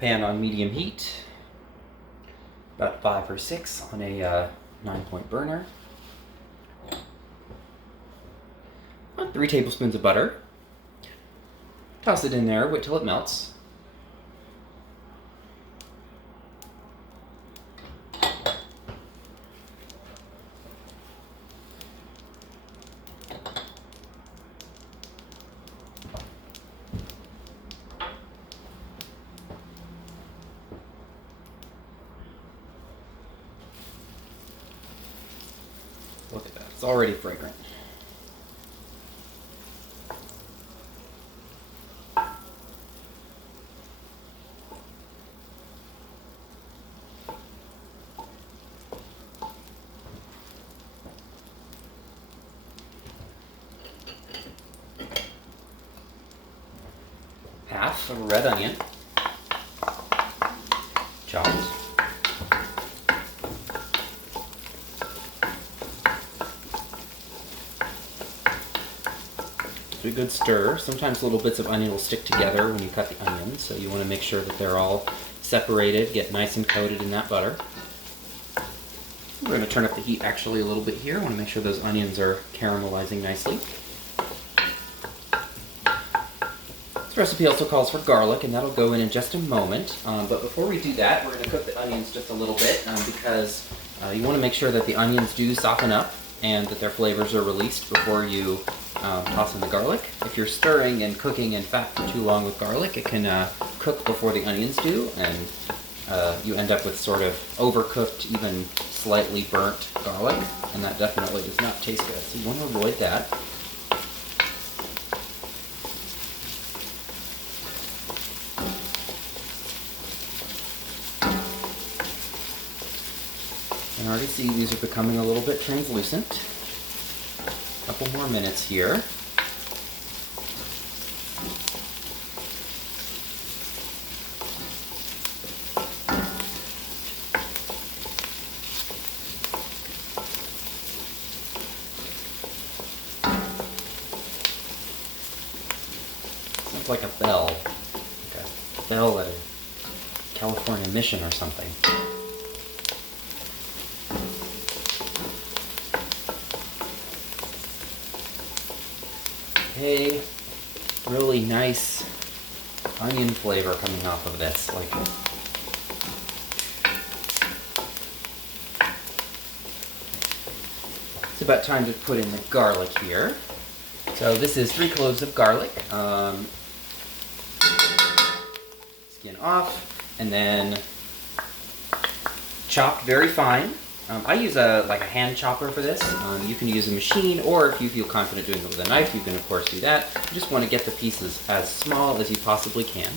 Pan on medium heat, about 5 or 6 on a 9-point burner. 3 tablespoons of butter. Toss it in there, wait till it melts. Look at that, it's already fragrant. Half of a red onion, chopped. Do a good stir. Sometimes little bits of onion will stick together when you cut the onions, so you want to make sure that they're all separated, get nice and coated in that butter. We're going to turn up the heat actually a little bit here. I want to make sure those onions are caramelizing nicely. This recipe also calls for garlic, and that'll go in just a moment. But before we do that, we're going to cook the onions just a little bit because you want to make sure that the onions do soften up and that their flavors are released before you toss in the garlic. If you're stirring and cooking in fat for too long with garlic, it can cook before the onions do, and you end up with sort of overcooked, even slightly burnt garlic, and that definitely does not taste good. So you want to avoid that. I already see these are becoming a little bit translucent. A couple more minutes here. Sounds like a bell. Like a bell at a California mission or something. Okay, really nice onion flavor coming off of this. It's about time to put in the garlic here. So this is 3 cloves of garlic. Skin off, and then chopped very fine. I use a hand chopper for this. You can use a machine, or if you feel confident doing it with a knife, you can of course do that. You just want to get the pieces as small as you possibly can.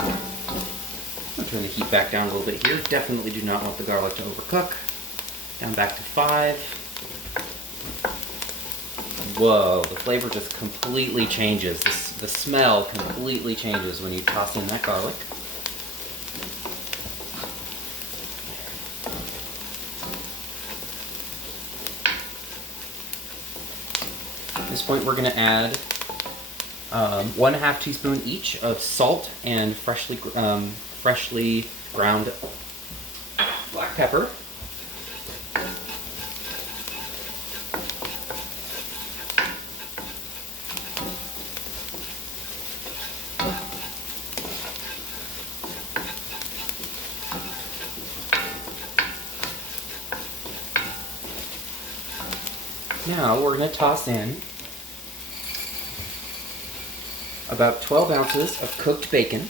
I'm going to turn the heat back down a little bit here. Definitely do not want the garlic to overcook. Down back to 5. Whoa, the flavor just completely changes. The smell completely changes when you toss in that garlic. At this point, we're going to add 1/2 teaspoon each of salt and freshly ground black pepper. Now we're going to toss in about 12 ounces of cooked bacon,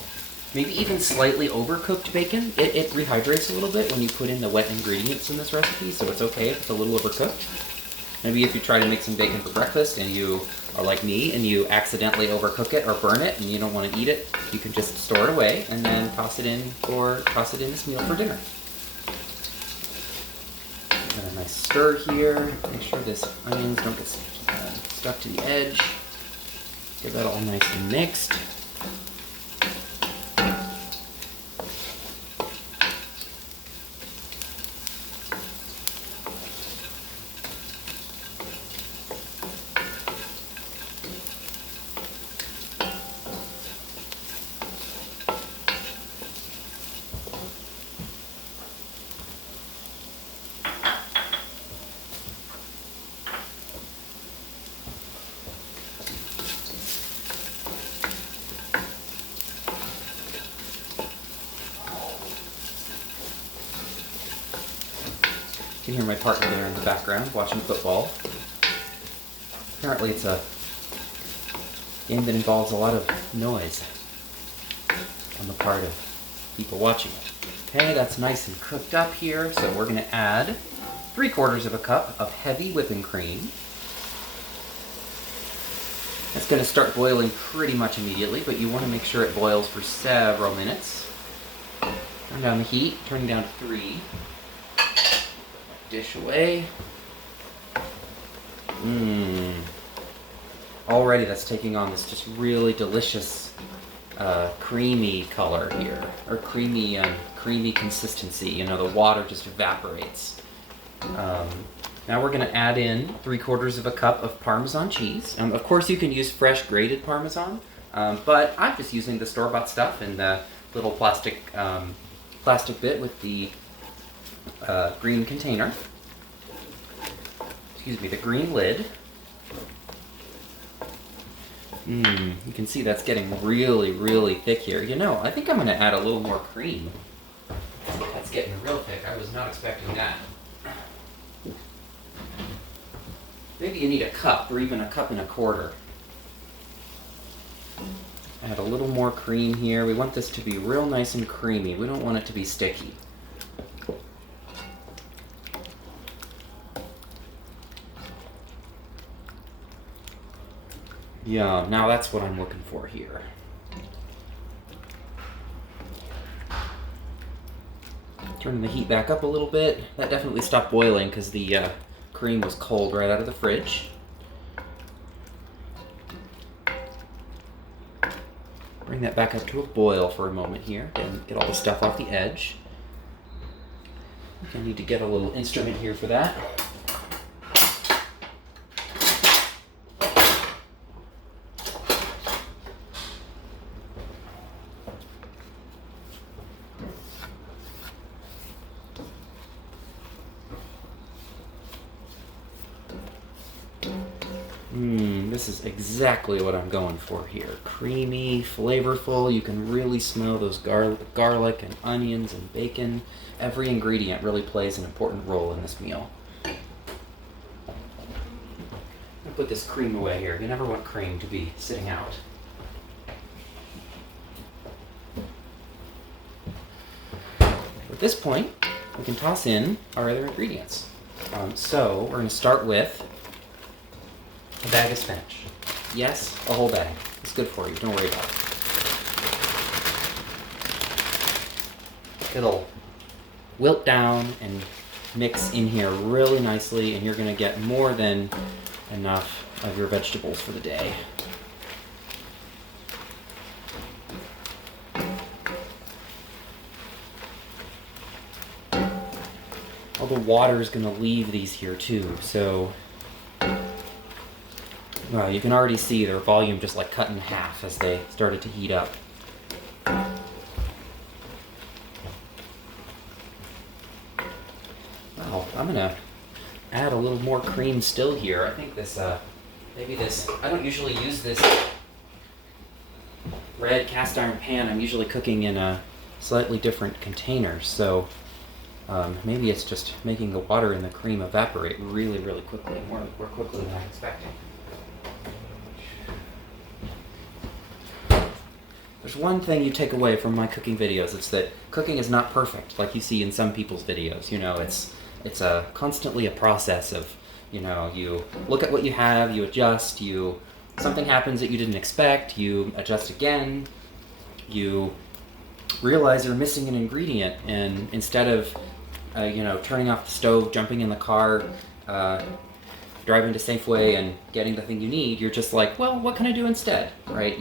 maybe even slightly overcooked bacon. It rehydrates a little bit when you put in the wet ingredients in this recipe, so it's okay if it's a little overcooked. Maybe if you try to make some bacon for breakfast and you are like me and you accidentally overcook it or burn it and you don't want to eat it, you can just store it away and then toss it in this meal for dinner. Give it a nice stir here. Make sure this onions don't get stuck to the edge. Get that all nice and mixed. can hear my partner there in the background watching football. Apparently it's a game that involves a lot of noise on the part of people watching it. Okay, that's nice and cooked up here, so we're going to add 3/4 of a cup of heavy whipping cream. It's going to start boiling pretty much immediately, but you want to make sure it boils for several minutes. Turn down the heat, turning down to 3. Dish away. Already that's taking on this just really delicious creamy color here, or creamy consistency. You know, the water just evaporates. Now we're going to add in 3/4 of a cup of Parmesan cheese. Of course, you can use fresh grated Parmesan, but I'm just using the store-bought stuff in the little plastic bit with the green container. Excuse me, the green lid. You can see that's getting really, really thick here. You know, I think I'm going to add a little more cream. That's getting real thick. I was not expecting that. Maybe you need a cup, or even a cup and a quarter. Add a little more cream here. We want this to be real nice and creamy. We don't want it to be sticky. Yeah, now that's what I'm looking for here. Turning the heat back up a little bit. That definitely stopped boiling because the cream was cold right out of the fridge. Bring that back up to a boil for a moment here and get all the stuff off the edge. I need to get a little instrument here for that. This is exactly what I'm going for here. Creamy, flavorful. You can really smell those garlic and onions and bacon. Every ingredient really plays an important role in this meal. I'll put this cream away here. You never want cream to be sitting out. At this point, we can toss in our other ingredients. So we're going to start with a bag of spinach. Yes, a whole bag. It's good for you. Don't worry about it. It'll wilt down and mix in here really nicely, and you're going to get more than enough of your vegetables for the day. All the water is going to leave these here too, so well, you can already see their volume just like cut in half as they started to heat up. Wow, I'm gonna add a little more cream still here. I think this, maybe this, I don't usually use this red cast iron pan. I'm usually cooking in a slightly different container, so maybe it's just making the water and the cream evaporate really, really quickly, more quickly than I'm expecting. There's one thing you take away from my cooking videos. It's that cooking is not perfect, like you see in some people's videos. You know, it's constantly a process of, you know, you look at what you have, you adjust, something happens that you didn't expect, you adjust again, you realize you're missing an ingredient, and instead of, you know, turning off the stove, jumping in the car, driving to Safeway and getting the thing you need, you're just like, well, what can I do instead, right?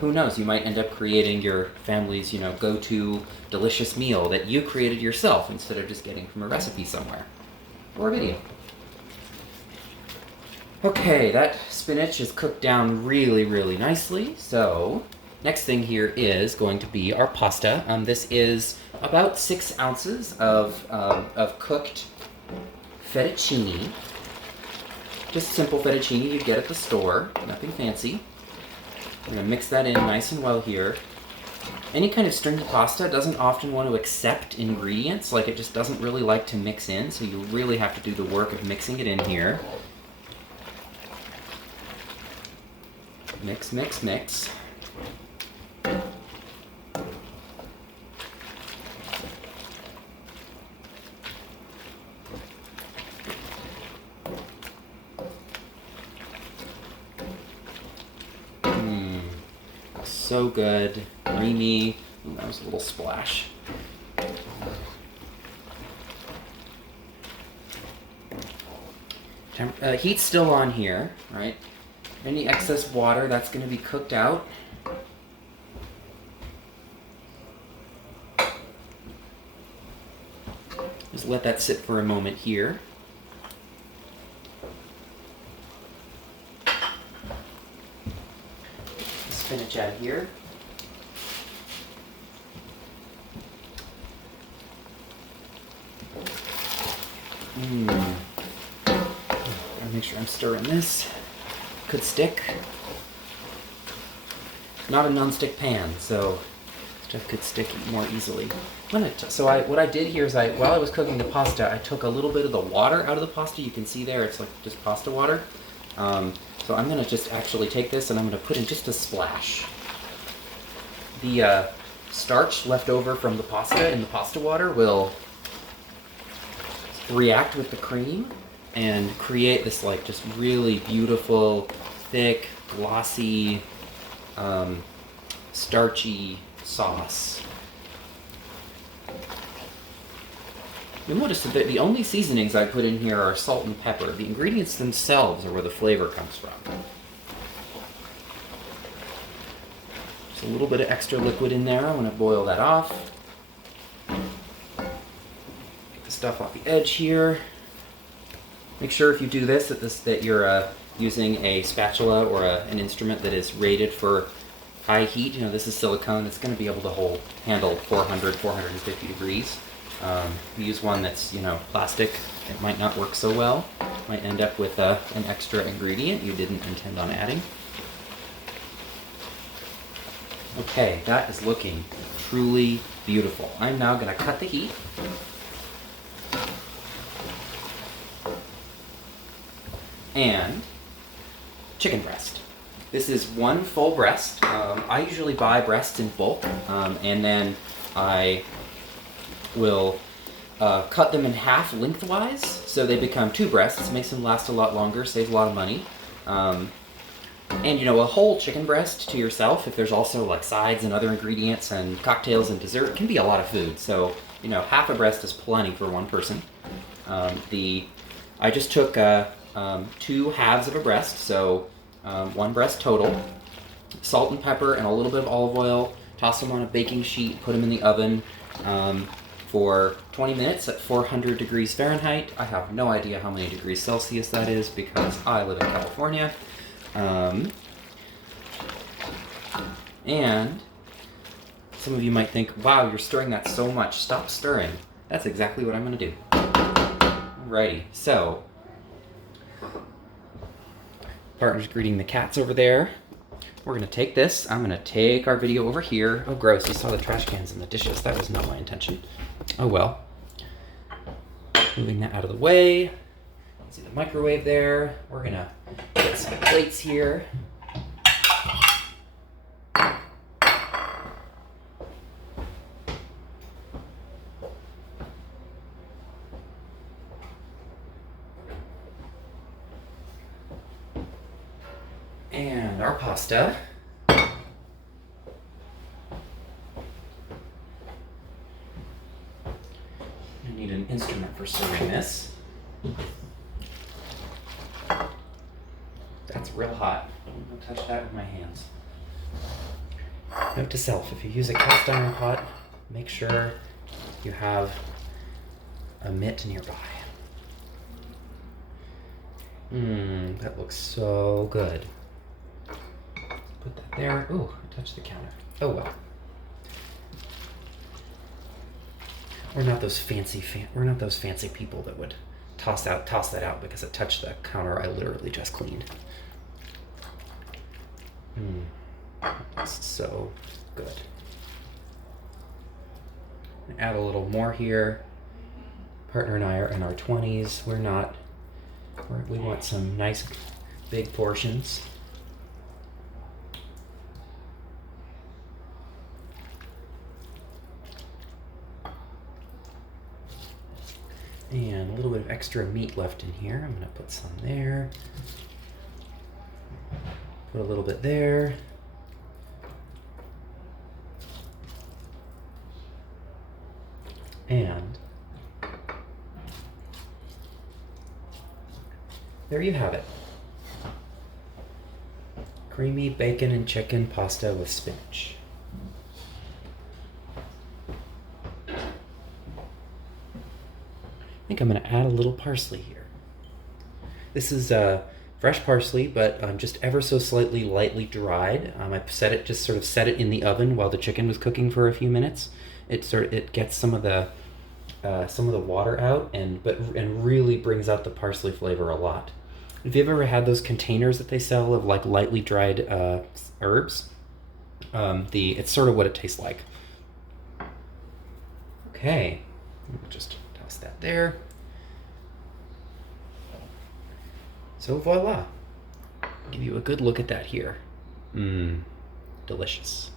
Who knows, you might end up creating your family's, you know, go-to delicious meal that you created yourself instead of just getting from a recipe somewhere or a video. Okay, that spinach is cooked down really, really nicely. So next thing here is going to be our pasta. This is about 6 ounces of cooked fettuccine. Just simple fettuccine you'd get at the store, nothing fancy. I'm going to mix that in nice and well here. Any kind of stringy pasta doesn't often want to accept ingredients, like it just doesn't really like to mix in, so you really have to do the work of mixing it in here. Mix, mix, mix. So good, creamy. Ooh, that was a little splash. Heat's still on here, right? Any excess water, that's going to be cooked out. Just let that sit for a moment here. Spinach out of here. Gotta make sure I'm stirring this. Could stick. Not a non-stick pan, so stuff could stick more easily. What I did here is while I was cooking the pasta, I took a little bit of the water out of the pasta. You can see there, it's like just pasta water. So I'm going to just actually take this and I'm going to put in just a splash. The starch left over from the pasta in the pasta water will react with the cream and create this like just really beautiful, thick, glossy, starchy sauce. You'll notice that the only seasonings I put in here are salt and pepper. The ingredients themselves are where the flavor comes from. Just a little bit of extra liquid in there. I want to boil that off. Get the stuff off the edge here. Make sure if you do this that you're using a spatula or an instrument that is rated for high heat. You know, this is silicone. It's going to be able to handle 400, 450 degrees. If you use one that's, plastic, it might not work so well. Might end up with an extra ingredient you didn't intend on adding. Okay, that is looking truly beautiful. I'm now going to cut the heat. And chicken breast. This is one full breast. I usually buy breasts in bulk, and then I will cut them in half lengthwise so they become two breasts. Makes them last a lot longer, saves a lot of money. And a whole chicken breast to yourself, if there's also like sides and other ingredients and cocktails and dessert, can be a lot of food. So half a breast is plenty for one person. I just took 2 halves of a breast, so 1 breast total. Salt and pepper and a little bit of olive oil. Toss them on a baking sheet, put them in the oven for 20 minutes at 400 degrees Fahrenheit. I have no idea how many degrees Celsius that is because I live in California. And some of you might think, wow, you're stirring that so much. Stop stirring. That's exactly what I'm going to do. Alrighty, so partner's greeting the cats over there. We're going to take this. I'm going to take our video over here. Oh, gross. You saw the trash cans and the dishes. That was not my intention. Oh, well. Moving that out of the way. See the microwave there. We're going to get some plates here. And our pasta. I need an instrument for serving this. That's real hot. Don't touch that with my hands. Note to self, if you use a cast iron pot, make sure you have a mitt nearby. That looks so good. Put that there. Ooh, I touched the counter. Oh well. We're not those fancy people that would toss that out because it touched the counter I literally just cleaned. That's so good. add a little more here. Partner and I are in our 20s. We want some nice big portions. And a little bit of extra meat left in here. I'm gonna put some there. Put a little bit there. And there you have it. Creamy bacon and chicken pasta with spinach. I think I'm going to add a little parsley here. This is fresh parsley, but just ever so slightly lightly dried. I set it in the oven while the chicken was cooking for a few minutes. It gets some of the water out and really brings out the parsley flavor a lot. If you've ever had those containers that they sell of like lightly dried herbs, it's sort of what it tastes like. Okay, we'll just toss that there. So voila. Give you a good look at that here. Delicious.